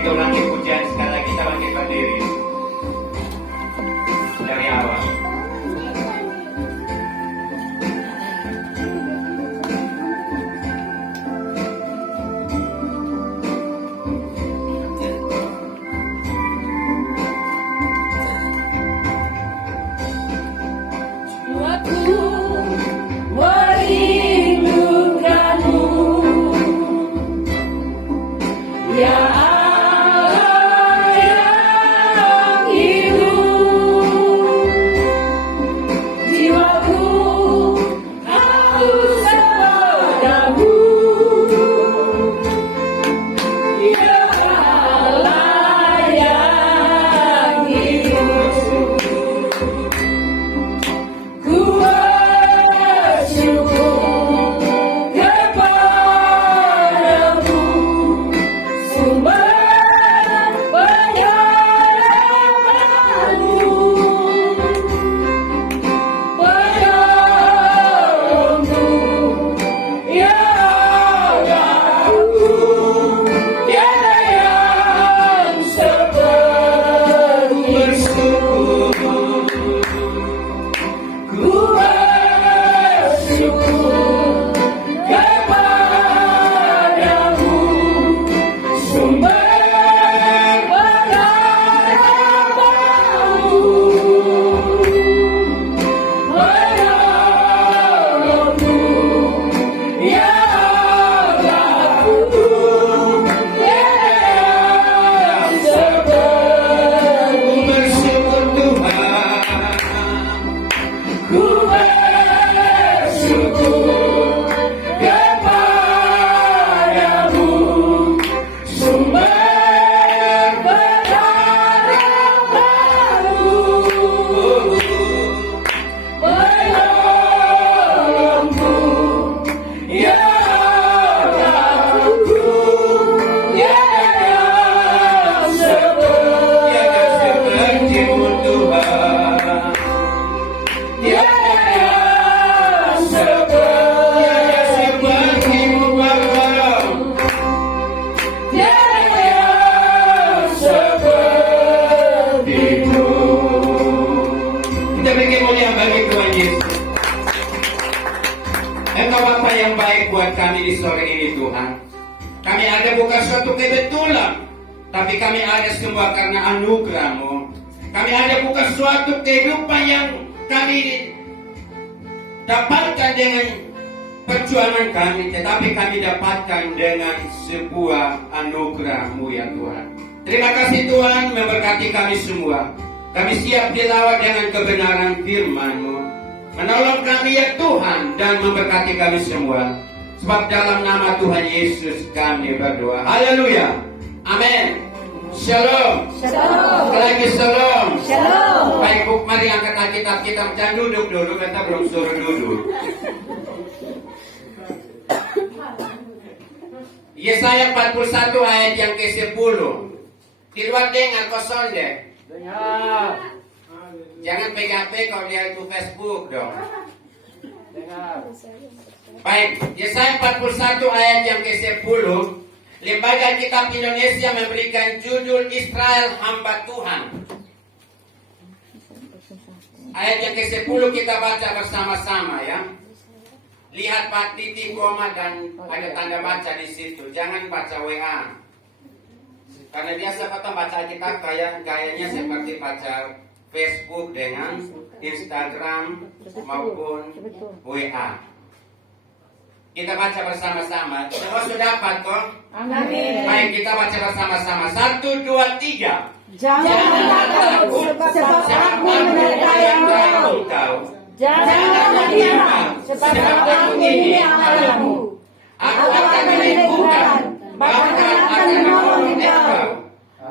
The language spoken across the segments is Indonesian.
Kita ulangi pujian sekali lagi, kita bangkit berdiri dari awal. Engkau Bapa yang baik buat kami di sore ini Tuhan. Kami ada bukan suatu kebetulan, tapi kami ada semua karena anugerah-Mu. Kami ada bukan suatu kehidupan yang kami dapatkan dengan perjuangan kami, tetapi kami dapatkan dengan sebuah anugerah-Mu ya Tuhan. Terima kasih Tuhan memberkati kami semua. Kami siap dilawat dengan kebenaran firman-Mu. Menolong kami ya Tuhan dan memberkati kami semua. Sebab dalam nama Tuhan Yesus kami berdoa. Haleluya. Amin. Shalom. Shalom. Sekali lagi shalom. Shalom. Baik Bu, mari angkat Alkitab kita. Jangan duduk dulu, kita belum suruh duduk. Yesaya 41 ayat yang ke-10. Keluar dengan kosong deh. Dengar. Jangan PHP kalau dia itu Facebook dong. Dengar. Baik, Yesaya 41 ayat yang ke-10. Lembaga Kitab Indonesia memberikan judul Israel Hamba Tuhan. Ayat yang ke-10 kita baca bersama-sama ya. Lihat Pak titik koma dan ada tanda baca di situ. Jangan baca WA. Karena biasa kita baca Alkitab gayanya seperti baca Facebook dengan Instagram maupun WA. Kita baca bersama-sama. Semua sudah dapat kok? Amin. Baik, kita baca bersama-sama. 1, 2, 3. Jangan takut, sebab aku menyertai engkau. Jangan diam, sebab aku ini Allahmu. Aku akan menyembuhkan, bahkan akan menolong engkau.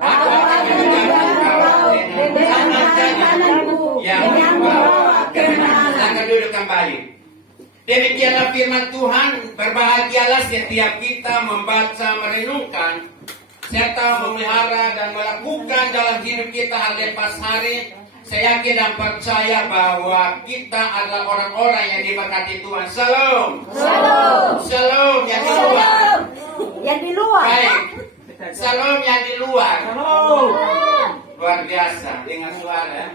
Aku akan menjaga engkau dengan tanganku yang membawa kemenangan. Silakan duduk kembali. Demikianlah firman Tuhan. Berbahagialah setiap kita membaca, merenungkan, serta memelihara dan melakukan dalam hidup kita hari lepas hari. Saya yakin dan percaya bahwa kita adalah orang-orang yang diberkati Tuhan. Shalom. Shalom. Shalom yang di luar. Yang di luar. Baik. Salam yang di luar. Shalom. Luar biasa. Dengar suara.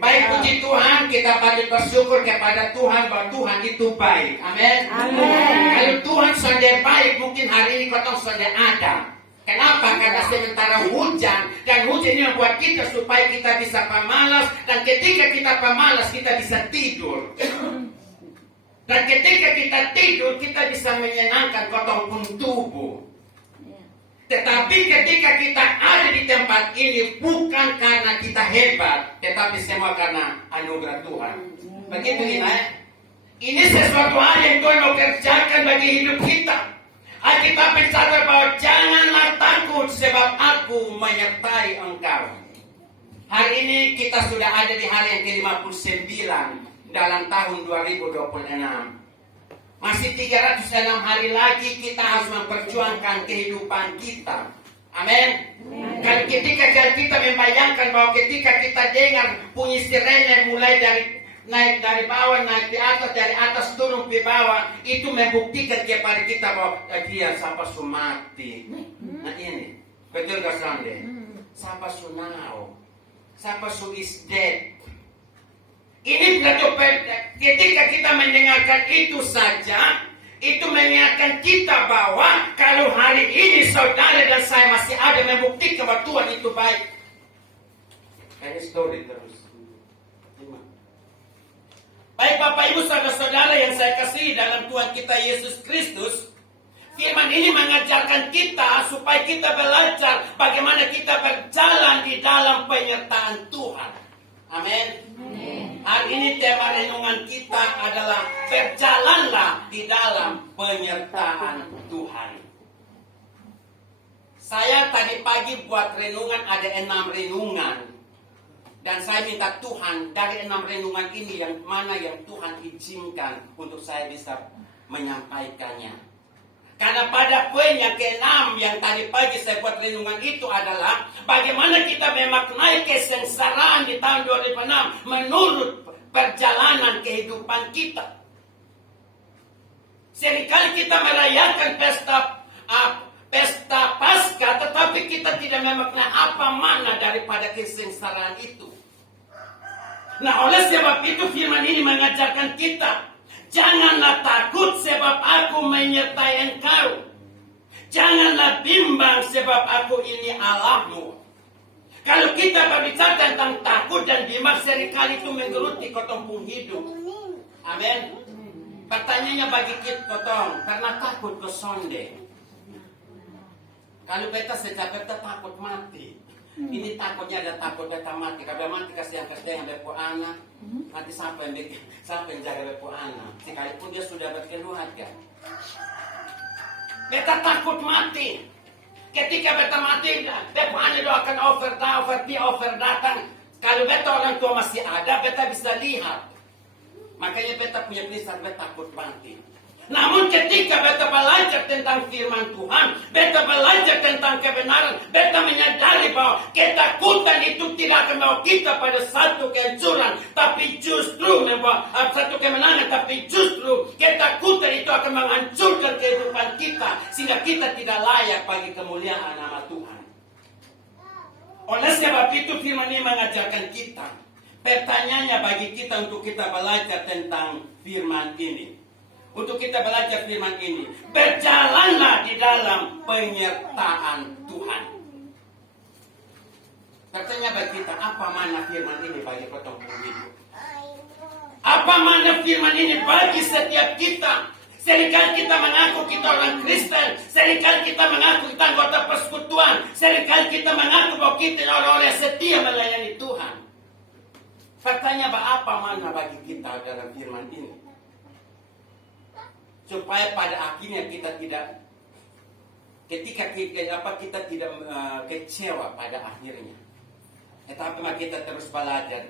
Baik, puji Tuhan, kita patut bersyukur kepada Tuhan bahwa Tuhan itu baik. Amin. Kalau Tuhan sudah baik, mungkin hari ini kau sudah ada. Kenapa? Karena sementara hujan, dan hujan ini membuat kita supaya kita bisa pemalas, dan ketika kita pemalas kita bisa tidur. Dan ketika kita tidur, kita bisa menyenangkan kotong pun tubuh. Tetapi ketika kita ada di tempat ini, bukan karena kita hebat, tetapi semua karena anugerah Tuhan. Begitu ini. Ini sesuatu hal yang Tuhan mau kerjakan bagi hidup kita. Alkitab berkata bahwa janganlah takut sebab aku menyertai engkau. Hari ini kita sudah ada di hari yang ke-59 dalam tahun 2026. Masih 306 hari lagi kita harus memperjuangkan kehidupan kita. Amin. Dan ketika kita membayangkan bahwa ketika kita dengar bunyi sirene mulai naik dari bawah, naik di atas, dari atas turun ke bawah, itu membuktikan kepada kita bahwa dia sampai sumati. Nah ini, betul gak Sande? Sampai sunau, sampai su is dead. Ini ketika kita mendengarkan itu saja, itu mengingatkan kita bahwa kalau hari ini saudara dan saya masih ada membuktikan bahwa Tuhan itu baik. Kayaknya story terus. Baik Bapak Ibu saudara-saudara yang saya kasih dalam Tuhan kita Yesus Kristus, firman ini mengajarkan kita supaya kita belajar bagaimana kita berjalan di dalam penyertaan Tuhan. Amin. Hari ini tema renungan kita adalah berjalanlah di dalam penyertaan Tuhan. Saya tadi pagi buat renungan ada 6 renungan. Dan saya minta Tuhan dari 6 renungan ini yang mana yang Tuhan izinkan untuk saya bisa menyampaikannya. Karena pada poin yang ke-6 yang tadi pagi saya buat renungan itu adalah bagaimana kita memaknai kesengsaraan di tahun 2006 menurut perjalanan kehidupan kita. Seringkali kita merayakan pesta Paskah, tetapi kita tidak memaknai apa makna daripada kesengsaraan itu. Nah, oleh sebab itu firman ini mengajarkan kita, janganlah takut sebab aku menyertai engkau. Janganlah bimbang sebab aku ini Allahmu. Kalau kita berbicara tentang takut dan bimbang, seringkali itu menggeruti kotong pun hidup. Amin. Pertanyaannya bagi kita kotong, karena takut ke sonde. Kalau beta sejak beta takut mati. Ini takutnya ada takut beta mati. Kalau mati kasih yang bepo anak, nanti siapa yang jaga bepo anak. Sekalipun dia sudah berkeluarga. Beta takut mati. Ketika beta mati, bepo anak doakan over datang. Kalau beta orang tua masih ada, beta bisa lihat. Makanya beta punya prinsip beta takut mati. Namun ketika beta belajar tentang firman Tuhan, beta belajar tentang kebenaran, beta menyadari bahwa ketakutan itu tidak akan membawa kita pada satu kehancuran, tapi justru membawa satu kemenangan, tapi justru ketakutan itu akan menghancurkan kehidupan kita, sehingga kita tidak layak bagi kemuliaan nama Tuhan. Oleh sebab itu firman ini mengajarkan kita. Pertanyaannya bagi kita untuk kita belajar tentang firman ini. Untuk kita belajar firman ini, berjalanlah di dalam penyertaan Tuhan. Bertanya bagi kita, apa makna firman ini bagi potong hidup? Apa makna firman ini bagi setiap kita? Seringkali kita mengaku kita orang Kristen, seringkali kita mengaku kita anggota persekutuan, seringkali kita mengaku bahwa kita orang-orang yang setia melayani Tuhan. Pertanyaan apa makna bagi kita dalam firman ini? Supaya pada akhirnya kita tidak kita tidak kecewa pada akhirnya. Tetapi kita terus belajar,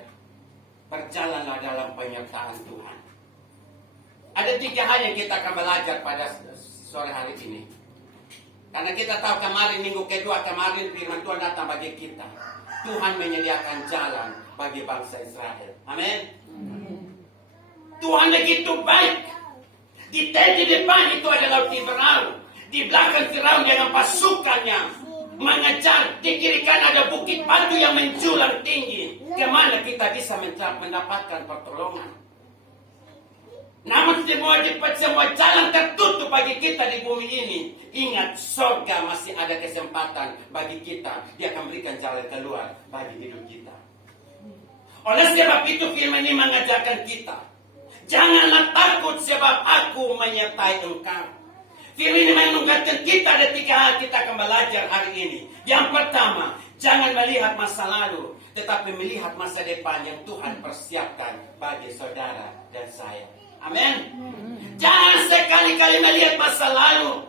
berjalanlah dalam penyertaan Tuhan. Ada 3 hal yang kita akan belajar pada sore hari ini. Karena kita tahu kemarin minggu kedua kemarin firman Tuhan datang bagi kita. Tuhan menyediakan jalan bagi bangsa Israel. Amin. Tuhan begitu baik. Di depan itu ada laut Firaun. Di belakang Firaun dengan pasukannya. mengejar di kiri kanan ada bukit batu yang menjulang tinggi. Kemana kita bisa mendapatkan pertolongan? Namun semua jalan tertutup bagi kita di bumi ini. Ingat, surga masih ada kesempatan bagi kita. Dia akan berikan jalan keluar bagi hidup kita. Oleh sebab itu firman ini mengajarkan kita, janganlah takut sebab aku menyertai engkau. Firman ini mengingatkan kita ada 3 hal kita akan belajar hari ini. Yang pertama, jangan melihat masa lalu, tetapi melihat masa depan yang Tuhan persiapkan bagi saudara dan saya. Amin. Jangan sekali-kali melihat masa lalu.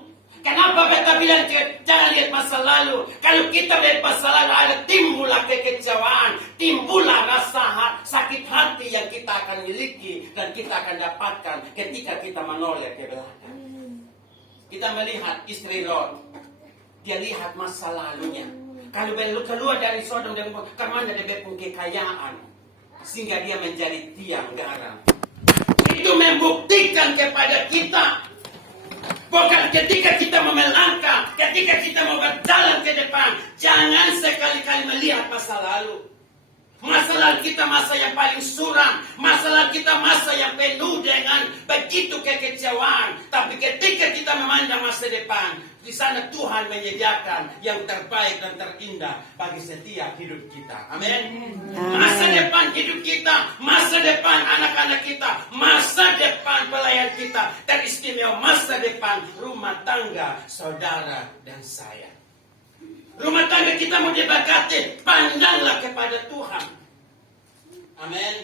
Kenapa beta bilang jangan lihat masa lalu? Kalau kita lihat masa lalu ada timbullah kekecewaan, timbullah rasa sakit hati yang kita akan miliki dan kita akan dapatkan ketika kita menoleh ke belakang. Kita melihat istri Lot, dia lihat masa lalunya. Kalau belum keluar dari Sodom dan Gomora, kemana dia punya kekayaan sehingga dia menjadi tiang garam. Itu membuktikan kepada kita, bukan ketika kita mau melangkah, ketika kita mau berjalan ke depan, jangan sekali-kali melihat masa lalu. Masa lalu kita masa yang paling suram, masa lalu kita masa yang penuh dengan begitu kekecewaan. Tapi ketika kita memandang masa depan, di sana Tuhan menyediakan yang terbaik dan terindah bagi setiap hidup kita. Amin. Masa depan hidup kita, masa depan anak-anak kita, masa depan pelayan kita, teristimewa masa depan rumah tangga saudara dan saya. Rumah tangga kita mau diberkati, pandanglah kepada Tuhan. Amin.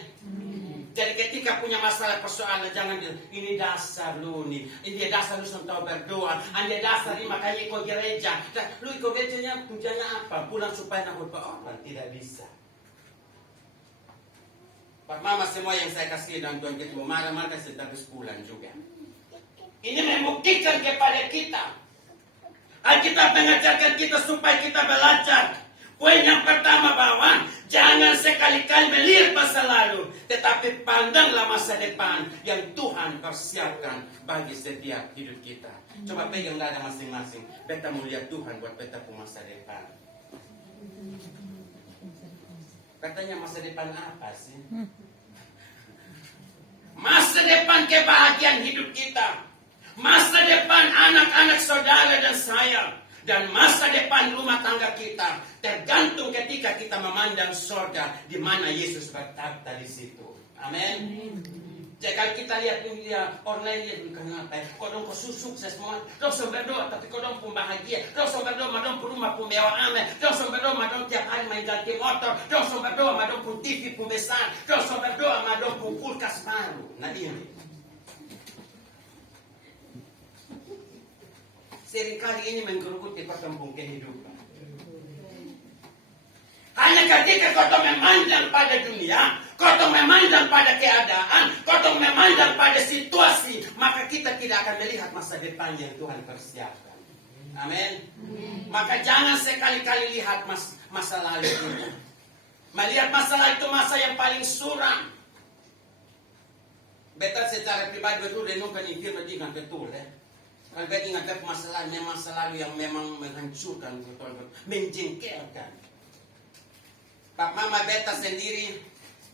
Jadi ketika punya masalah persoalan, jangan ini dasar lu nih, ini dasar lu tahu berdoa, ini dasar ini makanya ikut gereja. Lu ikut gerejanya tujuannya apa? Pulang supaya nak berdoa? Tidak bisa. Pak Mama semua yang saya kasih dan Tuhan kita mau marah-marah setelah pulang juga. Ini membuktikan kepada kita. Alkitab mengajarkan kita supaya kita belajar. Poin yang pertama bahwa jangan sekali-kali melihat masa lalu, tetapi pandanglah masa depan yang Tuhan persiapkan bagi setiap hidup kita. Coba pegang dada masing-masing. Beta mau lihat Tuhan buat beta pun masa depan. Katanya masa depan apa sih? Masa depan kebahagiaan hidup kita. Masa depan anak-anak saudara dan saya. Dan masa depan rumah tangga kita tergantung ketika kita memandang surga di mana Yesus bertakhta di situ. Amin. Jadi kalau kita lihat dia orang lain lihat kenapa? Kodong kau sukses semua, dong berdoa tapi kodong pun bahagia, dong berdoa madong pun rumah pun mewah amin, dong berdoa madong tiap hari main ganti motor, dong berdoa madong pun TV pun besar, dong berdoa madong pun kulkas baru. Nah ini. Seringkali ini menggerogoti perkembangan kehidupan. Hanya ketika kau memandang pada dunia, kau memandang pada keadaan, kau memandang pada situasi, maka kita tidak akan melihat masa depan yang Tuhan persiapkan. Amin. Maka jangan sekali-kali lihat masa lalu itu. Melihat masa lalu itu masa yang paling suram. Beta secara pribadi betul renungkan ini firman dengan betul ya. Kalau kita ingat masa lalu yang memang menghancurkan, menjengkelkan. Pak Mama beta sendiri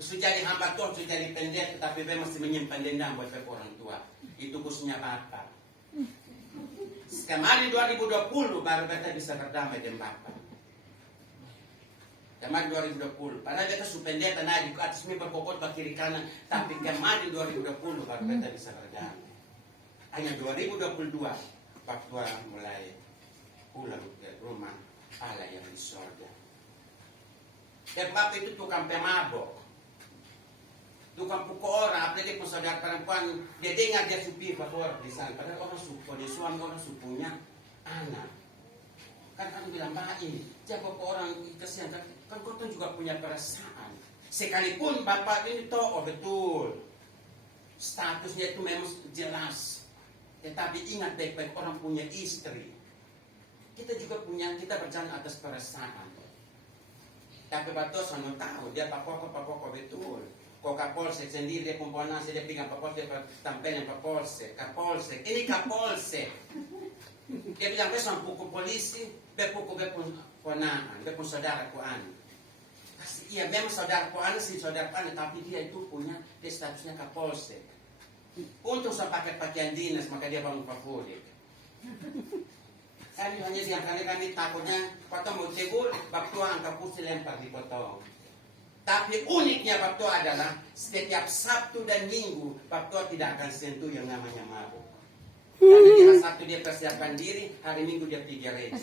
sudah jadi hamba Tuhan, sudah jadi pendeta, tapi beta masih menyimpan dendam buat orang tua. Itu khususnya Bapak. Kemarin 2020 baru beta bisa berdamai dengan Bapak. Kemarin 2020, padahal beta su pendeta naik di atas mimpi pokok ke kiri kanan, tapi kemarin 2020 baru beta bisa berdamai. Hanya 2022 waktu mulai pulang ke rumah Allah yang di surga. Dan Bapak itu tukang pemabok, tukang pukul orang, apalagi pun saudara perempuan, dia dengar dia supir orang di sana. Padahal orang suku, dia suami orang sukunya anak. Kan aku bilang baik, siapa orang kesian kan kau juga punya perasaan. Sekalipun Bapak ini tahu betul statusnya itu memang jelas. Tetapi ingat baik-baik orang punya istri. Kita juga punya, kita berjalan atas perasaan. Tapi Batos anu tahu dia papoko betul. Kok Kapolsek sendiri dia komponen dia pegang Kapolsek tampilnya Kapolsek. Ini Kapolsek. Dia bilang, besok pukul polisi, bepukul konaan, bepun saudara ko ani. Kasi iya, memang saudara ko ani, si saudara ko ani, tapi dia itu punya, dia statusnya kapolsek. Untung saya pakai pakaian dinas, maka dia bangun pakulik. Kami hanya siang kami takutnya, potong mau tegur, waktu angka kursi lempar dipotong. Tapi uniknya waktu adalah, setiap Sabtu dan Minggu, waktu tidak akan sentuh yang namanya mabuk. Karena di hari Sabtu dia persiapkan diri, hari Minggu dia pergi gereja.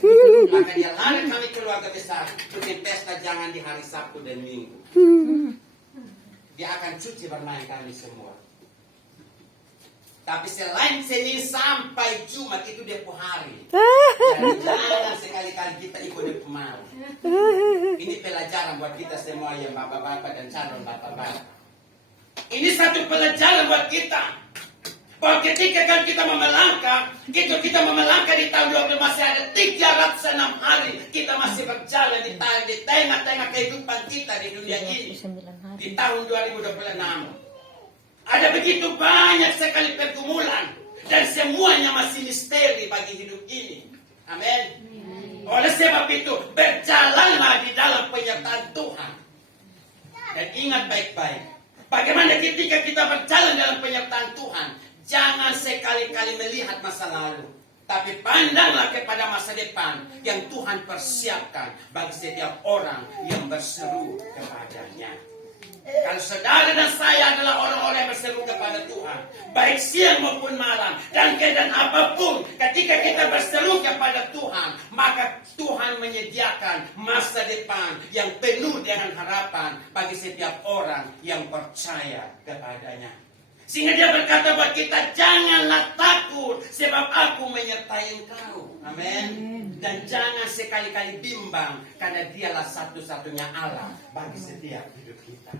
Maka dia lari kami keluarga besar, bikin pesta jangan di hari Sabtu dan Minggu. Dia akan cuci bermain kami semua. Tapi selain Senin sampai Jumat itu dia hari. Dan jangan sekali-kali kita ikut dia mau. Ini pelajaran buat kita semua yang bapak-bapak dan calon bapak-bapak. Ini satu pelajaran buat kita. Bahwa ketika kan kita memelangkah di tahun 2020 masih ada 306 hari kita masih berjalan di tengah-tengah kehidupan kita di dunia ini. Di tahun 2026. Ada begitu banyak sekali pergumulan dan semuanya masih misteri bagi hidup ini. Amin. Oleh sebab itu, berjalanlah di dalam penyertaan Tuhan. Dan ingat baik-baik, bagaimana ketika kita berjalan dalam penyertaan Tuhan, jangan sekali-kali melihat masa lalu, tapi pandanglah kepada masa depan yang Tuhan persiapkan bagi setiap orang yang berseru kepadanya. Kalau saudara dan saya adalah orang-orang yang berseru kepada Tuhan, baik siang maupun malam, dan keadaan apapun, ketika kita berseru kepada Tuhan, maka Tuhan menyediakan masa depan yang penuh dengan harapan bagi setiap orang yang percaya kepadanya. Sehingga dia berkata buat kita, janganlah takut, sebab aku menyertai engkau. Amin. Dan jangan sekali-kali bimbang, karena dialah satu-satunya Allah bagi setiap hidup kita.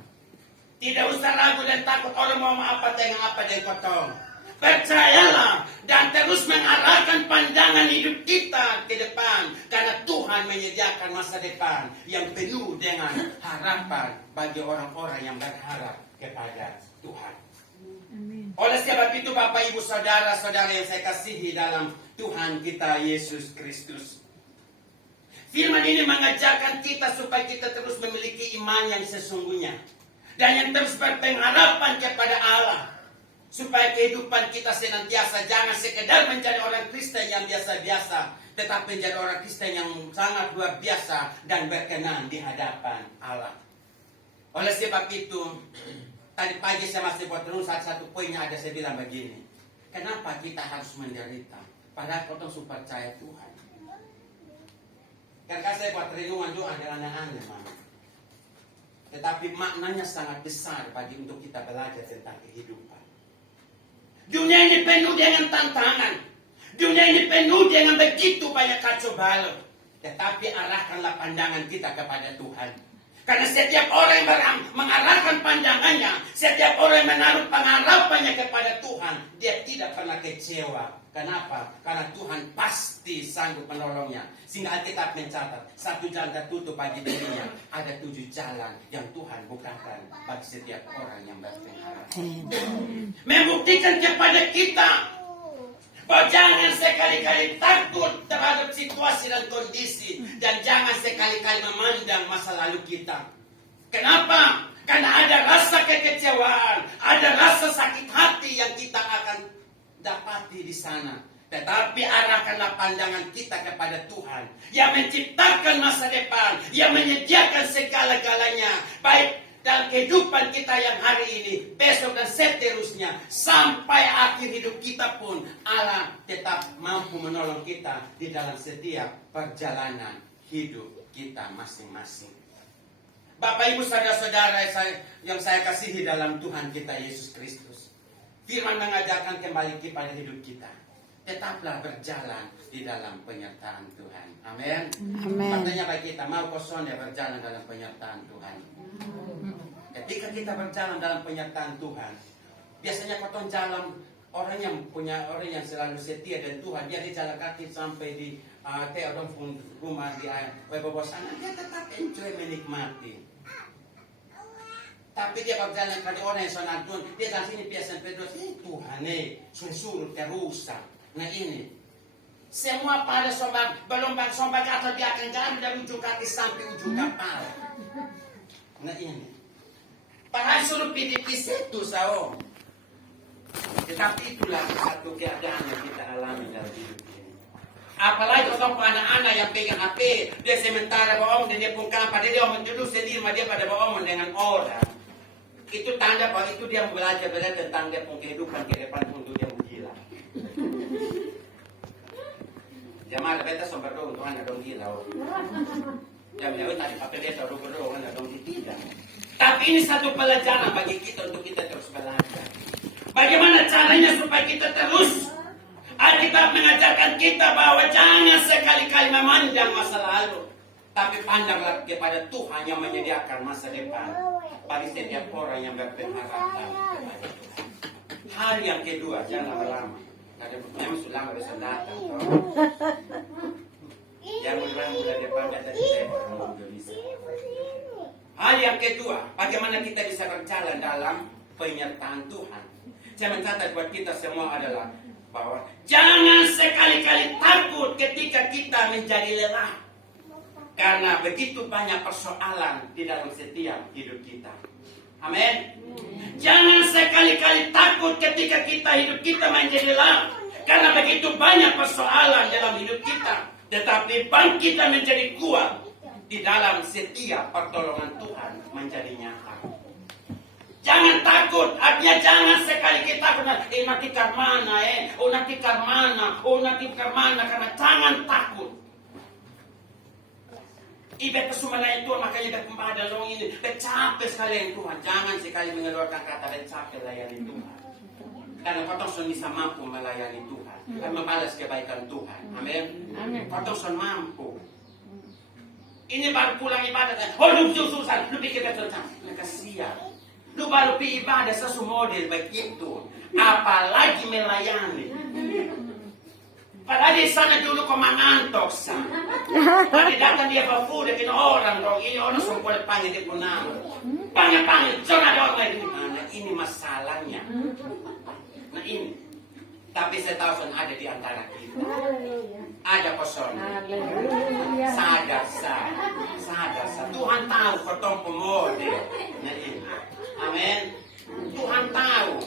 Tidak usah ragu dan takut orang mau apa dengan kotong. Percayalah dan terus mengarahkan pandangan hidup kita ke depan. Karena Tuhan menyediakan masa depan yang penuh dengan harapan bagi orang-orang yang berharap kepada Tuhan. Amin. Oleh sebab itu Bapak Ibu Saudara-saudara yang saya kasihi dalam Tuhan kita Yesus Kristus. Firman ini mengajarkan kita supaya kita terus memiliki iman yang sesungguhnya. Dan yang terus berpengharapan kepada Allah. Supaya kehidupan kita senantiasa jangan sekedar menjadi orang Kristen yang biasa-biasa. Tetapi menjadi orang Kristen yang sangat luar biasa dan berkenan di hadapan Allah. Oleh sebab itu, tadi pagi saya masih buat terus satu poinnya ada saya bilang begini. Kenapa kita harus menderita? Padahal kita harus percaya Tuhan. Karena saya buat renungan doa adalah aneh-aneh, Mama. Tetapi maknanya sangat besar bagi untuk kita belajar tentang kehidupan. Dunia ini penuh dengan tantangan. Dunia ini penuh dengan begitu banyak kacau balau. Tetapi arahkanlah pandangan kita kepada Tuhan. Karena setiap orang yang mengarahkan pandangannya, setiap orang yang menaruh pengharapannya kepada Tuhan, dia tidak pernah kecewa. Kenapa? Karena Tuhan pasti sanggup menolongnya. Sehingga Alkitab mencatat, satu jalan tertutup bagi dirinya, ada 7 jalan yang Tuhan bukakan bagi setiap orang yang berpengharapan. Membuktikan kepada kita bahwa jangan sekali-kali takut terhadap situasi dan kondisi. Dan jangan sekali-kali memandang masa lalu kita. Kenapa? Karena ada rasa kekecewaan, ada rasa sakit hati yang kita akan dapati di sana. Tetapi arahkanlah pandangan kita kepada Tuhan yang menciptakan masa depan, yang menyediakan segala-galanya, baik dalam kehidupan kita yang hari ini, besok dan seterusnya, sampai akhir hidup kita pun Allah tetap mampu menolong kita di dalam setiap perjalanan hidup kita masing-masing. Bapak Ibu saudara-saudara yang saya kasihi dalam Tuhan kita Yesus Kristus, Firman mengajarkan kembali kepada hidup kita. Tetaplah berjalan di dalam penyertaan Tuhan. Amin. Katanya bagi kita, mau kosong ya berjalan dalam penyertaan Tuhan. Ketika kita berjalan dalam penyertaan Tuhan, biasanya kotong jalan orang yang selalu setia dan Tuhan, dia jalan kaki sampai di rumah di bawah sana, dia tetap enjoy menikmati. Tapi dia berjalan pada orang yang sonat Tuhan, dia dalam sini biasa Petrus, Tuhan suruh terusan. Nah ini, Semua pada sombak berlombang sombak atau dia akan jalan dari ujung kaki sampai ujung kapal. Nah ini. Padahal suruh PDP itu sao. Tetapi itulah satu keadaan yang kita alami dalam hidup ini. Apalagi kalau anak-anak yang pegang HP, dia sementara bohong dan dia pun kamar, dia omong dulu sendiri, dia pada bohong dengan orang. Itu tanda bahwa itu dia belajar tentang dia pun kehidupan ke depan untuk dia gila. Jamaah beta sobat dong, Tuhan ada dong gila. Jamaah tadi pakai dia tahu dong ada dong tidak. Tapi ini satu pelajaran bagi kita untuk kita terus belajar. Bagaimana caranya supaya kita terus Alkitab mengajarkan kita bahwa jangan sekali-kali memandang masa lalu, tapi pandanglah kepada Tuhan yang menyediakan masa depan bagi setiap orang yang berpengharapan kepada Tuhan. Hal yang kedua, jangan lama-lama. Karena memang sudah lama bisa datang. Yang mudah-mudahan depan dan dari saya bisa. Hal yang kedua, bagaimana kita bisa berjalan dalam penyertaan Tuhan. Saya mencatat buat kita semua adalah bahwa jangan sekali-kali takut ketika kita menjadi lelah. Karena begitu banyak persoalan di dalam setiap hidup kita. Amin. Jangan sekali-kali takut ketika hidup kita menjadi lelah. Karena begitu banyak persoalan dalam hidup kita. Tetapi bangkit kita menjadi kuat di dalam setiap pertolongan Tuhan menjadi nyata. Jangan takut, artinya jangan sekali kita takut. Nanti karmana, nanti karmana, karena jangan takut. Ibadah kesumana itu makanya berpempada dong ini. Bercapek sekali Tuhan. Jangan sekali mengeluarkan kata bercapek layani Tuhan. Karena kau sudah bisa mampu melayani Tuhan dan membalas kebaikan Tuhan. Amin. Kau sudah mampu. Ini baru pulang ibadah. Oh, lu susah, lu pikir betul-betul. Kasihan. Lu baru pergi ibadah sesuatu model begitu. Apalagi melayani. Padahal di sana dulu kau mengantuk sah. Tadi datang dia berfuda kena orang dong. Ini orang semua boleh panggil dia pun nama. Panggil, jangan ada orang lagi. Nah ini masalahnya. Nah ini. Tapi saya tahu kan ada di antara kita. Ada kosong. Sadar. Tuhan tahu kau tompo model. Nah ini. Amin. Tuhan tahu.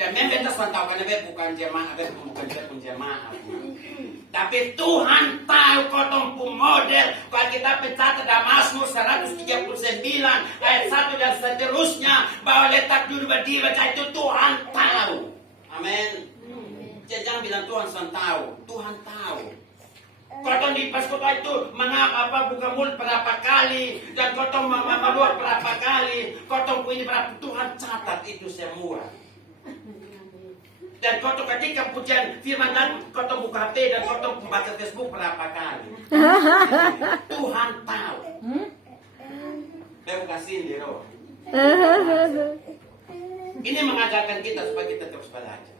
Dan memang kita tahu karena bukan jemaah, bukan jemaah. Tapi Tuhan tahu kau model. Kalau kita mencatat dalam Mazmur 139 ayat 1 dan seterusnya bahwa letak dulu berdiri itu Tuhan tahu. Amin. Jangan bilang Tuhan tahu. Tuhan tahu. Kau di pas kota itu mengapa buka mulut berapa kali dan kau meluap berapa kali, kau ini berapa, Tuhan catat itu semua. Dan kau ketika pujian firman dan kau buka HP dan kau baca Facebook berapa kali. Tuhan tahu. Terima kasih Diro. Ini mengajarkan kita supaya kita terus belajar.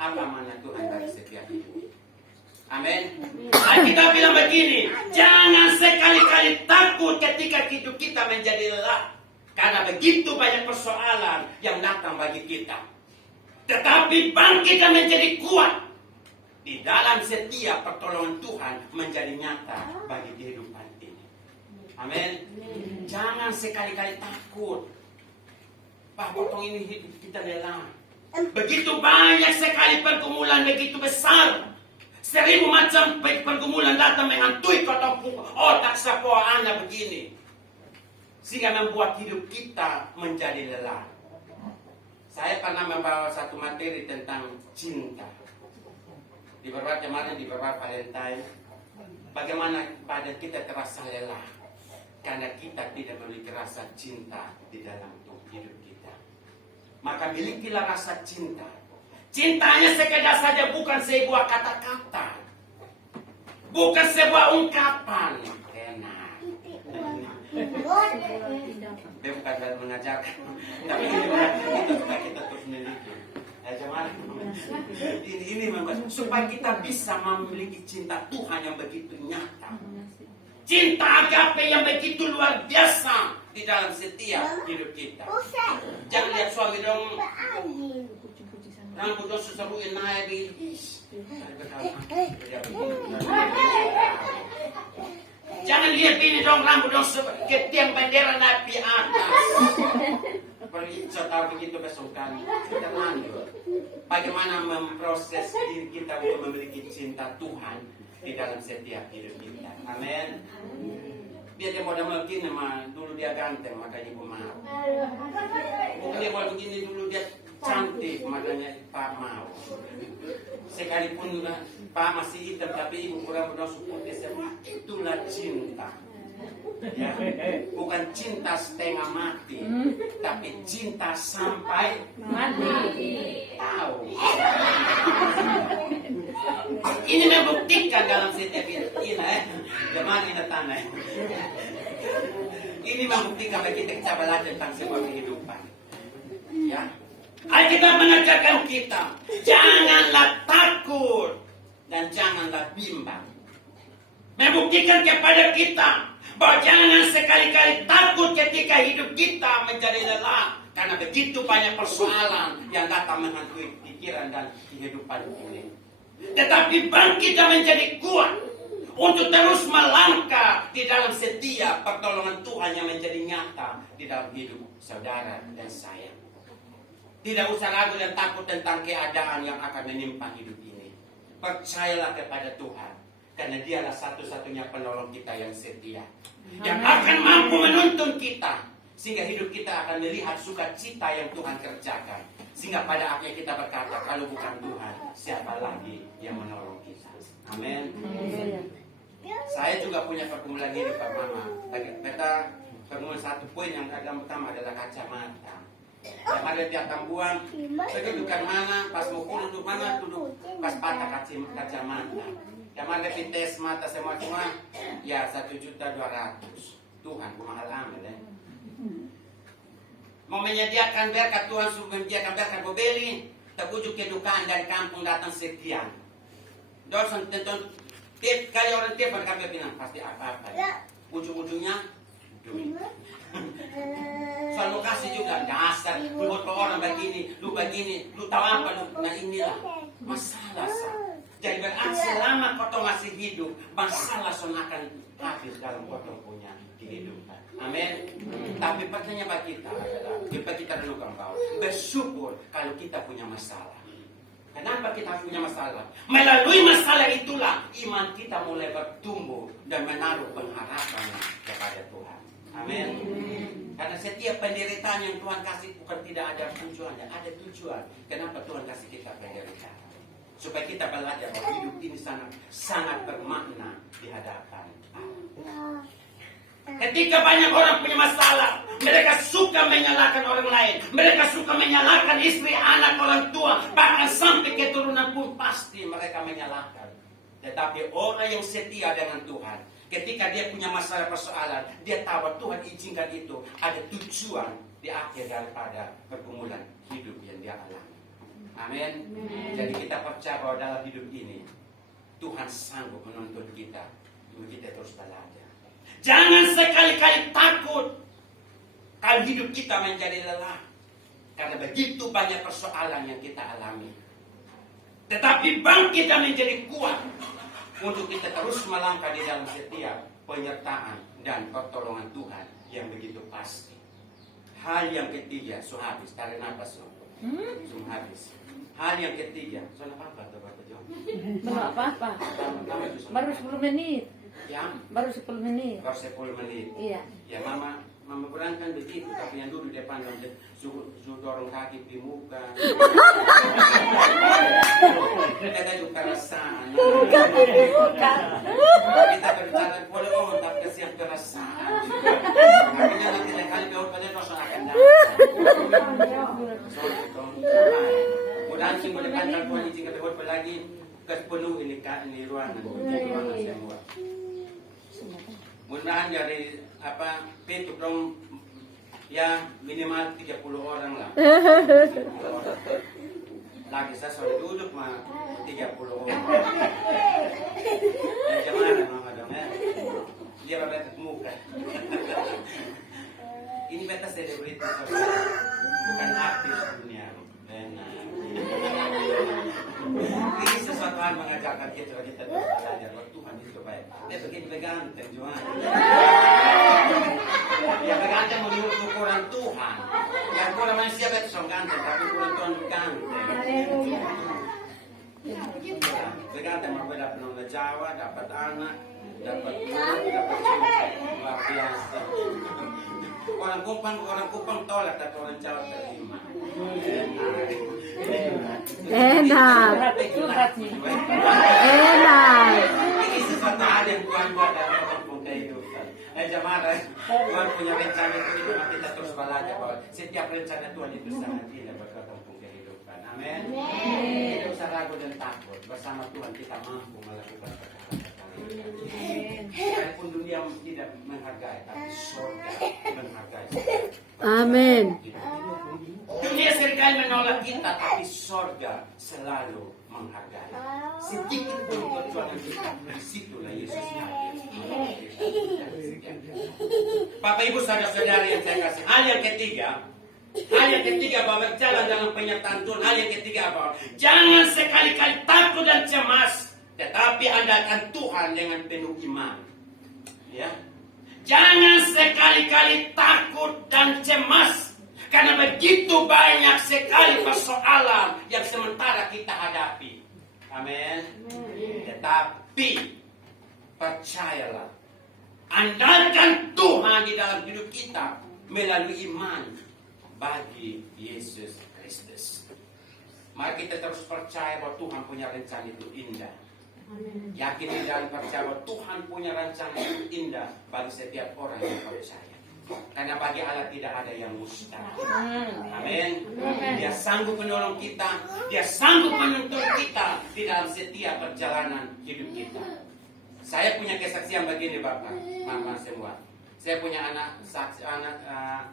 Apa mana Tuhan dari setiap hidup. Amin. Kita bilang begini, jangan sekali-kali takut ketika hidup kita menjadi lelah. Karena begitu banyak persoalan yang datang bagi kita. Tetapi bangkit kita menjadi kuat. Di dalam setiap pertolongan Tuhan menjadi nyata bagi kehidupan ini. Amin. Jangan sekali-kali takut. Pak, potong ini hidup kita lelah. Begitu banyak sekali pergumulan begitu besar. 1000 macam pergumulan datang menghantui otak sapua anda begini. Sehingga membuat hidup kita menjadi lelah. Saya pernah membawa satu materi tentang cinta. Di beberapa kemarin, di beberapa Valentine. Bagaimana badan kita terasa lelah. Karena kita tidak memiliki rasa cinta di dalam hidup kita. Maka milikilah rasa cinta. Cintanya sekedar saja bukan sebuah kata-kata. Bukan sebuah ungkapan. Enak. Dia bukan dalam mengajarkan. Tapi ini supaya kita terus memiliki. Ini memang supaya kita bisa memiliki cinta Tuhan yang begitu nyata. Cinta agape yang begitu luar biasa di dalam setiap hidup kita. Jangan lihat suami dong. rambut lo susaruin naik di. Jangan lihat ini dong rambut lo ke tiang bendera naik di atas. Pergi tahu begitu besokan kita lanjut. Bagaimana memproses diri kita untuk memiliki cinta Tuhan di dalam setiap hidup kita. Amin. Dia model begini mah dulu dia ganteng makanya ibu mau. Bukan dia model begini dulu dia cantik makanya Pak mau. Sekalipun juga Pak masih hitam tapi ibu kurang berdosa putih semua itulah cinta. Ya, bukan cinta setengah mati, tapi cinta sampai Mati. tahu. Ini membuktikan dalam setiap ini, zaman ini tanah. Ini membuktikan bagi kita belajar tentang sebuah kehidupan. Ya, Alkitab mengajarkan kita, janganlah takut dan janganlah bimbang. Membuktikan kepada kita bahwa jangan sekali-kali takut ketika hidup kita menjadi lelah. Karena begitu banyak persoalan yang datang menghantui pikiran dan kehidupan ini. Tetapi bangkit dan menjadi kuat untuk terus melangkah di dalam setiap pertolongan Tuhan yang menjadi nyata di dalam hidup saudara dan saya. Tidak usah ragu dan takut tentang keadaan yang akan menimpa hidup ini. Percayalah kepada Tuhan. Karena dialah satu-satunya penolong kita yang setia. Yang akan mampu menuntun kita. Sehingga hidup kita akan melihat sukacita yang Tuhan kerjakan. Sehingga pada akhirnya kita berkata, kalau bukan Tuhan, siapa lagi yang menolong kita. Amin. Saya juga punya pergumulan hidup Pak Mama. Kita pergumulan satu poin yang pertama adalah kacamata. Yang ada di atas buang, saya dudukkan mana, pas mau pulang duduk mana, duduk pas patah kacamata. Yang mana tes mata semua ya 1.200.000. Tuhan mahal amat ya. Mau menyediakan berkat Tuhan suruh menyediakan berkat bobeli, terbujuk kedukaan dari kampung datang sekian. Dosen tentu tip kali orang tip kami bilang pasti apa-apa. Ujung-ujungnya duit. Soal lokasi juga dasar, lu buat orang begini, lu tahu apa lu? Nah inilah masalah sah. Jadi berarti selama kau masih hidup, masalah akan habis dalam kau punya kehidupan. Amin. Tapi pertanyaan bagi kita adalah, kita renungkan bahwa bersyukur kalau kita punya masalah. Kenapa kita harus punya masalah? Melalui masalah itulah iman kita mulai bertumbuh dan menaruh pengharapan kepada Tuhan. Amin. Karena setiap penderitaan yang Tuhan kasih bukan tidak ada tujuan, ada tujuan. Kenapa Tuhan kasih kita penderitaan? Supaya kita belajar bahwa hidup ini sangat bermakna di hadapan Allah. Ketika banyak orang punya masalah, mereka suka menyalahkan orang lain, mereka suka menyalahkan istri, anak, orang tua, bahkan sampai keturunan pun pasti mereka menyalahkan. Tetapi orang yang setia dengan Tuhan, ketika dia punya masalah persoalan, dia tahu Tuhan izinkan itu ada tujuan di akhir daripada pergumulan hidup yang dia alami. Amin. Jadi kita percaya bahwa dalam hidup ini Tuhan sanggup menuntun kita untuk kita terus belajar. Jangan sekali-kali takut kalau hidup kita menjadi lelah, karena begitu banyak persoalan yang kita alami. Tetapi bangkit dan menjadi kuat untuk kita terus melangkah di dalam setiap penyertaan dan pertolongan Tuhan yang begitu pasti. Hal yang ketiga, habis, tarik nafas habis. Hal yang ketiga, apa tuh Bapak Jo? Belum apa-apa. Baru 10 menit. Ya? Baru 10 menit. Baru 10 menit. Iya. Ya Mama berangkat begitu, tapi yang dulu depan suruh dorong kaki di muka. Kita juga perasaan. Kaki di muka. Kita berbicara boleh tapi kasihan perasaan. Akhirnya nanti lain kali kau pada dosa akan datang. Mudah-mudahan sih boleh kantor Tuhan izin kita buat lagi kepenuh ini ruangan semua. Mudah-mudahan dari pintu dong ya minimal 30 orang lah. 30 orang. Lagi saya sudah duduk mah 30 orang. Ya gimana Mama dong ya? Dia berbetat muka. Ini beta selebritis bukan artis dunia. Benar. Ini sesuatu hal mengajarkan kita terus belajar bahwa Tuhan itu baik. Dia begini berganteng Johan. Ya berganteng menurut ukuran Tuhan. Yang ukuran manusia betul ganteng, tapi ukuran Tuhan ganteng. Berganteng mau dapat nona Jawa, dapat anak, dapat dapat luar biasa. Orang Kupang tolak, tapi orang Jawa terima. Enak. Enak. Ini sesuatu hal yang Tuhan buat dalam kampung kehidupan. Jemaat, Tuhan punya rencana itu kita terus belajar bahwa setiap rencana Tuhan itu sangat indah buat kampung kehidupan. Amin. Tidak usah ragu dan takut. Bersama Tuhan kita mampu melakukan perkara-perkara ini. Walaupun dunia tidak menghargai, tapi surga menghargai. Amin. Dunia seringkali menolak kita, tapi surga selalu menghargai. Sedikit pun kecuali kita, disitulah Yesus hadir. Bapak Ibu saudara-saudara yang saya kasih, hal yang ketiga bahwa berjalan dalam penyertaan Tuhan. Hal yang ketiga bahwa jangan sekali-kali takut dan cemas, tetapi andalkan Tuhan dengan penuh iman. Ya, jangan sekali-kali takut dan cemas. Karena begitu banyak sekali persoalan yang sementara kita hadapi. Amin. Tetapi percayalah, andalkan Tuhan di dalam hidup kita melalui iman bagi Yesus Kristus. Mari kita terus percaya bahwa Tuhan punya rencana itu indah. Yakin di dalam percaya bahwa Tuhan punya rencana itu indah bagi setiap orang yang percaya. Karena bagi Allah tidak ada yang mustahil. Amin. Dia sanggup menolong kita. Dia sanggup menuntun kita di dalam setiap perjalanan hidup kita. Saya punya kesaksian begini Bapak, Mama semua. Saya punya anak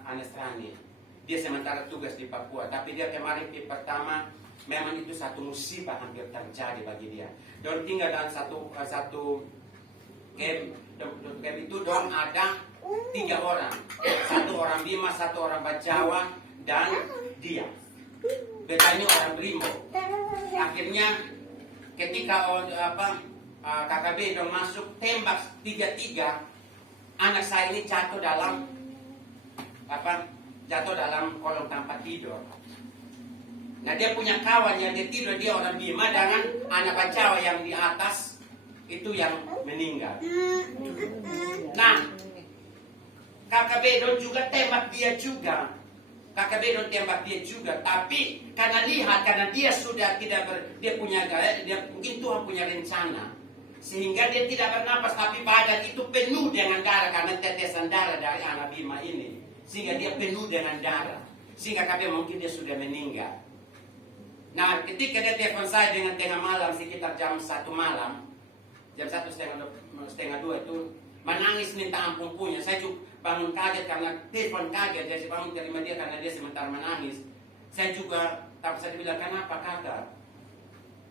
Anestrani. Dia sementara tugas di Papua. Tapi dia kemarin di pertama, memang itu satu musibah hampir terjadi bagi dia. Dia tinggal dalam satu camp itu dong ada 3 orang. 1 orang Bima, 1 orang Bajawa, dan dia. Bedanya orang Brimo. Akhirnya ketika KKB dong masuk tembak 3-3, anak saya ini jatuh dalam kolong tempat tidur. Nah dia punya kawan yang dia tidur, dia orang Bima dengan anak Bajawa yang di atas itu yang meninggal. Nah kakak Bedon juga tembak dia juga. Kakak Bedon tembak dia juga. Tapi karena dia sudah tidak dia punya mungkin Tuhan punya rencana. Sehingga dia tidak bernapas, tapi badan itu penuh dengan darah karena tetesan darah dari anak Bima ini. Sehingga dia penuh dengan darah. Sehingga kakak mungkin dia sudah meninggal. Nah ketika dia telepon saya dengan tengah malam sekitar jam 1 malam, jam 1:30 itu menangis minta ampun punya. Saya juga bangun kaget karena telepon kaget. Jadi bangun terima dia karena dia sementara menangis. Saya juga tak bisa dibilang kenapa kakak.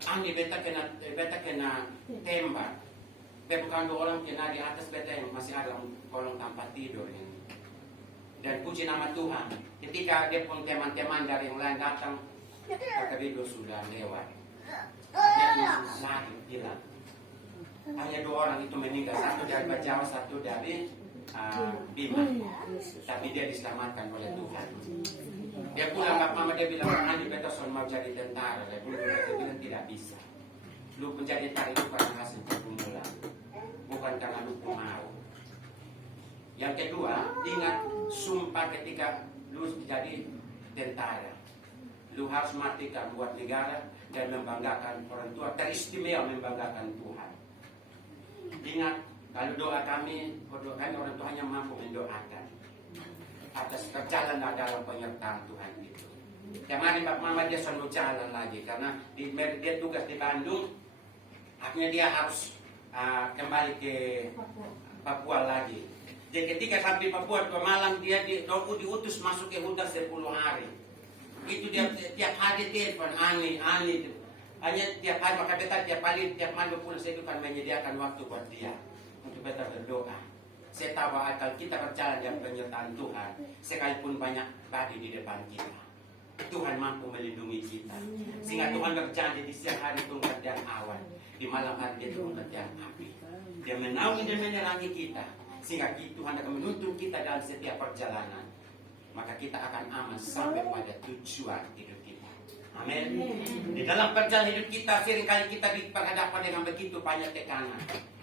Ani beta kena tembak. Bukan 2 orang kena di atas beta yang masih ada kolong tempat tidur ini. Dan puji nama Tuhan. Ketika dia pun teman-teman dari yang lain datang, kakak Bedo sudah lewat. Dia lagi bilang. Hanya 2 orang itu meninggal, 1 dari Bajawa, 1 dari Bima. Tapi dia diselamatkan oleh Tuhan. Dia pulang Bapak Mama, dia bilang, Andi Peterson mau jadi tentara. Dia bilang tidak bisa. Lu menjadi tentara itu karena hasil pergumulan, bukan karena lu mau. Yang kedua, ingat sumpah ketika lu jadi tentara. Lu harus matikan buat negara dan membanggakan orang tua, teristimewa membanggakan Tuhan. Ingat, kalau doa kami orang tua hanya mampu mendoakan atas perjalanan dalam penyertaan Tuhan itu. Kemarin Bapak Mama dia selalu jalan lagi karena dia tugas di Bandung, akhirnya dia harus kembali ke Papua lagi. Jadi ketika sampai Papua ke Malang dia diutus masuk ke hutan 10 hari. Itu dia tiap hari telepon Ani. Hanya tiap hari maka beta tiap malam pulang saya akan menyediakan waktu buat dia untuk beta berdoa. Saya tahu bahwa kalau kita berjalan dalam penyertaan Tuhan, sekalipun banyak badai di depan kita, Tuhan mampu melindungi kita. Sehingga Tuhan berjanji di siang hari tungkat dan awan, di malam hari dia tungkat dan api. Dia menaungi dan menerangi kita, sehingga Tuhan akan menuntun kita dalam setiap perjalanan. Maka kita akan aman sampai pada tujuan hidup kita. Amin. Di dalam perjalanan hidup kita, seringkali kita diperhadapkan dengan begitu banyak tekanan.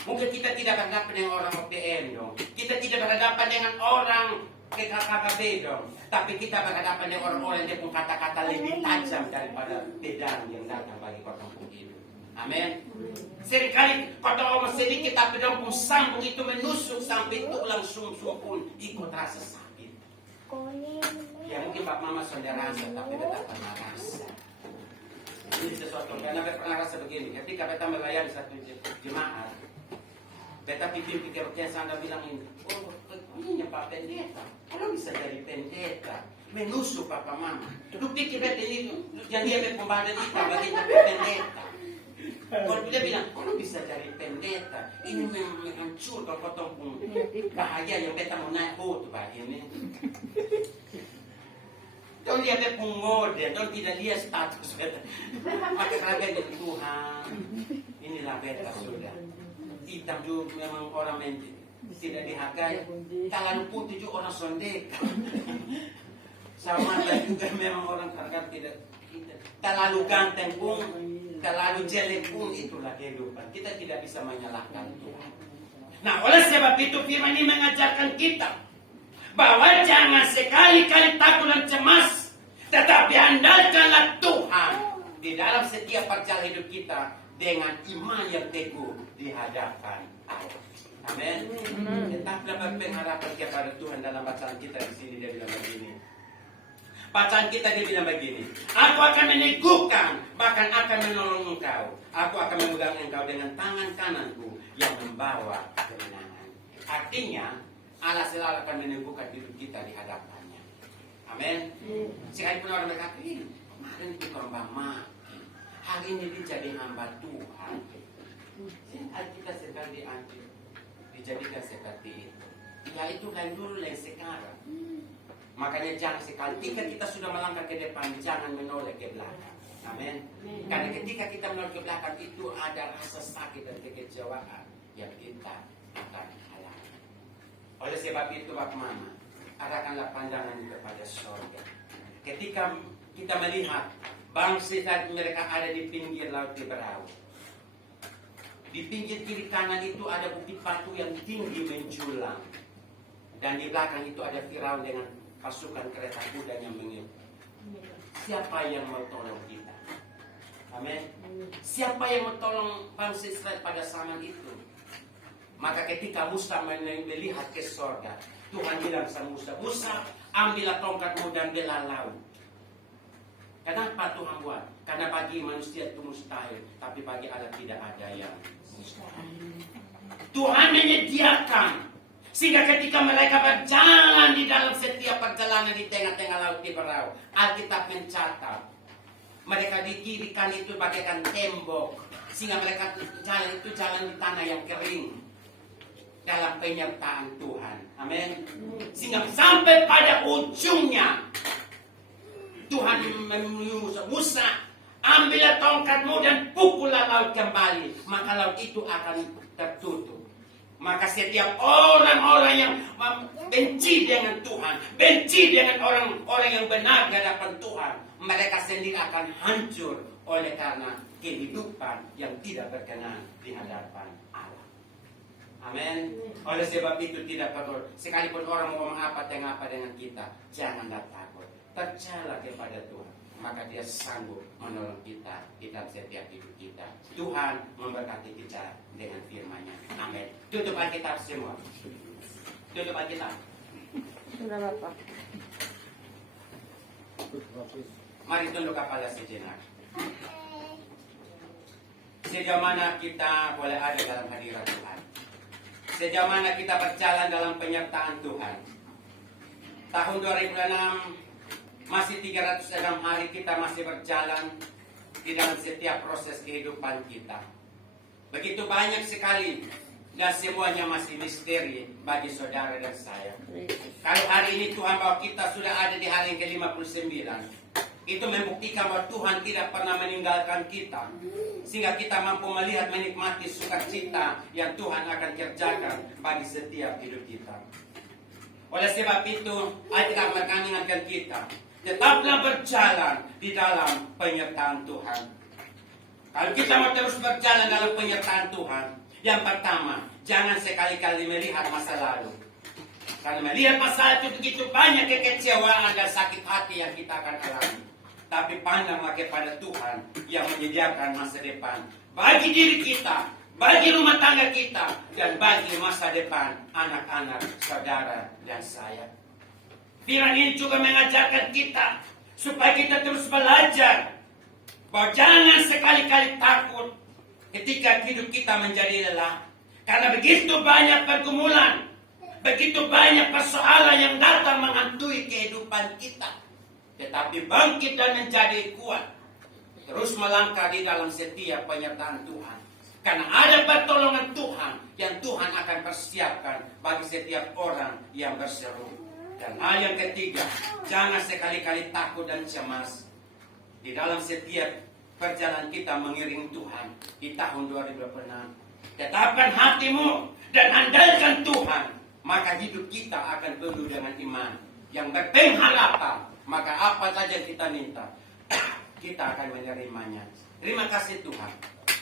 Mungkin kita tidak berhadapan dengan orang OPM dong. Kita tidak berhadapan dengan orang KKKB dong. Tapi kita berhadapan dengan orang-orang yang punya kata-kata lebih tajam daripada pedang yang datang bagi kotong pun hidup. Amin. Seringkali kotong omong sedikit tapi dong pun sambung itu menusuk sampai tulang sum-sum pun ikut rasa sakit. Ya mungkin Pak Mama sudah rasa tapi tetap pernah rasa. Ini sesuatu karena pernah rasa begini. Ketika kita melayani satu jemaat, kita pikir sana bilang ini, oh ini Pak Pendeta, kalau bisa jadi pendeta, menusuk Papa Mama. Lu pikir beta ini, yang dia pembantu kita bagi pendeta. Kalau dia bilang, kalau bisa jadi pendeta, ini menghancurkan potong pun bahaya yang beta mau naik tuh Pak ini. Don't lihat dia pengode, don't tidak lihat status beta. Maka kerajaan dari Tuhan, inilah beta sudah. Hitam juga memang orang tidak dihargai. Kalau putih juga orang sondek. Sama juga memang orang kadang tidak. Terlalu ganteng pun, terlalu jelek pun itulah kehidupan. Kita tidak bisa menyalahkan Tuhan. Nah, oleh sebab itu firman ini mengajarkan kita bahwa jangan sekali-kali takut dan cemas, tetapi andalkanlah Tuhan di dalam setiap perjalanan hidup kita dengan iman yang teguh di hadapan Allah. Amin. Tetaplah berpengharapan kepada Tuhan. Dalam bacaan kita di sini dia bilang begini. Bacaan kita dia bilang begini. Aku akan meneguhkan, bahkan akan menolong engkau. Aku akan memegang engkau dengan tangan kananku yang membawa kemenangan. Artinya Allah selalu akan meneguhkan hidup kita di hadapannya. Amin. Sekalipun orang berkata, kemarin itu korban mati, hari ini dia jadi hamba Tuhan. Kita sekali dijadikan seperti itu. Ya itu lain dulu lain sekarang. Makanya jangan sekali ketika kita sudah melangkah ke depan, jangan menoleh ke belakang. Amin. Karena ketika kita menoleh ke belakang itu ada rasa sakit dan kekecewaan yang kita akan alami. Oleh sebab itu Bapak Mama, arahkanlah pandangan kepada surga. Ketika kita melihat bangsa mereka ada di pinggir laut Tiberau, di pinggir kiri kanan itu ada bukit batu yang tinggi menjulang, dan di belakang itu ada Firaun dengan pasukan kereta kuda yang mengikuti. Siapa yang mau tolong kita? Amin. Siapa yang mau tolong bangsa Israel pada zaman itu? Maka ketika Musa melihat ke sorga, Tuhan bilang sama Musa, Musa, ambillah tongkatmu dan bela laut. Kenapa Tuhan buat? Karena bagi manusia itu mustahil, tapi bagi Allah tidak ada yang mustahil. Tuhan menyediakan, sehingga ketika mereka berjalan di dalam setiap perjalanan di tengah-tengah laut Tiberau, Alkitab mencatat, mereka di kiri kan itu bagaikan tembok, sehingga mereka jalan itu jalan di tanah yang kering. Dalam penyertaan Tuhan. Amin. Sehingga sampai pada ujungnya Tuhan menyuruh Musa, ambillah tongkatmu dan pukullah laut kembali, maka laut itu akan tertutup. Maka setiap orang-orang yang benci dengan Tuhan, benci dengan orang-orang yang benar di hadapan Tuhan, mereka sendiri akan hancur oleh karena kehidupan yang tidak berkenan di hadapan Allah. Amin. Oleh sebab itu tidak perlu, sekalipun orang mau ngomong apa dengan kita, janganlah takut. Percayalah kepada Tuhan, maka Dia sanggup menolong kita di dalam setiap hidup kita. Tuhan memberkati kita dengan firman-Nya. Amin. Tutup Alkitab semua. Tutup Alkitab. Sudah Bapak. Mari tunduk kepala sejenak. Sejauh mana kita boleh ada dalam hadirat Tuhan? Sejauh mana kita berjalan dalam penyertaan Tuhan? Tahun 2006 masih 306 hari kita masih berjalan di dalam setiap proses kehidupan kita. Begitu banyak sekali dan semuanya masih misteri bagi saudara dan saya. Kalau hari ini Tuhan bahwa kita sudah ada di hari yang ke-59, Itu membuktikan bahwa Tuhan tidak pernah meninggalkan kita. Sehingga kita mampu melihat, menikmati sukacita yang Tuhan akan kerjakan bagi setiap hidup kita. Oleh sebab itu, Alkitab mengingatkan kita, tetaplah berjalan di dalam penyertaan Tuhan. Kalau kita mau terus berjalan dalam penyertaan Tuhan, yang pertama, jangan sekali-kali melihat masa lalu. Karena melihat masa lalu itu begitu banyak kekecewaan dan sakit hati yang kita akan alami. Tapi pandanglah kepada Tuhan yang menyediakan masa depan bagi diri kita, bagi rumah tangga kita, dan bagi masa depan anak-anak, saudara, dan saya. Firman ini juga mengajarkan kita supaya kita terus belajar bahwa jangan sekali-kali takut ketika hidup kita menjadi lelah. Karena begitu banyak pergumulan, begitu banyak persoalan yang datang menghantui kehidupan kita. Tetapi bangkit dan menjadi kuat. Terus melangkah di dalam setiap penyertaan Tuhan. Karena ada pertolongan Tuhan yang Tuhan akan persiapkan bagi setiap orang yang berseru. Dan hal yang ketiga, jangan sekali-kali takut dan cemas. Di dalam setiap perjalanan kita mengiring Tuhan di tahun 2026. Tetapkan hatimu dan andalkan Tuhan. Maka hidup kita akan penuh dengan iman yang berpengharapan. Maka apa saja kita minta, kita akan menerimanya. Terima kasih Tuhan.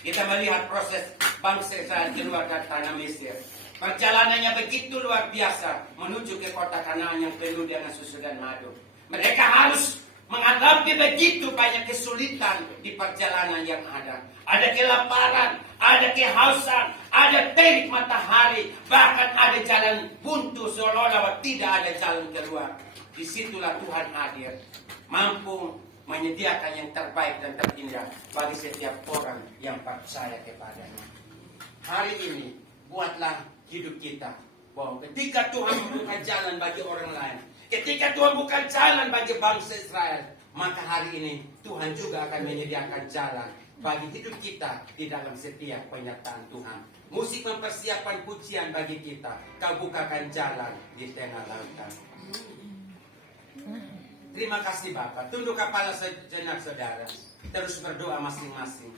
Kita melihat proses bangsa Israel keluar dari tanah Mesir. Perjalanannya begitu luar biasa menuju ke kota Kanaan yang penuh dengan susu dan madu. Mereka harus menghadapi begitu banyak kesulitan di perjalanan yang ada. Ada kelaparan, ada kehausan, ada terik matahari, bahkan ada jalan buntu seolah-olah tidak ada jalan keluar. Disitulah Tuhan hadir, mampu menyediakan yang terbaik dan terindah bagi setiap orang yang percaya kepadanya. Hari ini, buatlah hidup kita bahwa ketika Tuhan membuka jalan bagi orang lain, ketika Tuhan buka jalan bagi bangsa Israel, maka hari ini Tuhan juga akan menyediakan jalan bagi hidup kita di dalam setiap penyertaan Tuhan. Musik mempersiapkan pujian bagi kita. Kau bukakan jalan di tengah lautan. Terima kasih Bapak. Tunduk kepala sejenak saudara. Terus berdoa masing-masing.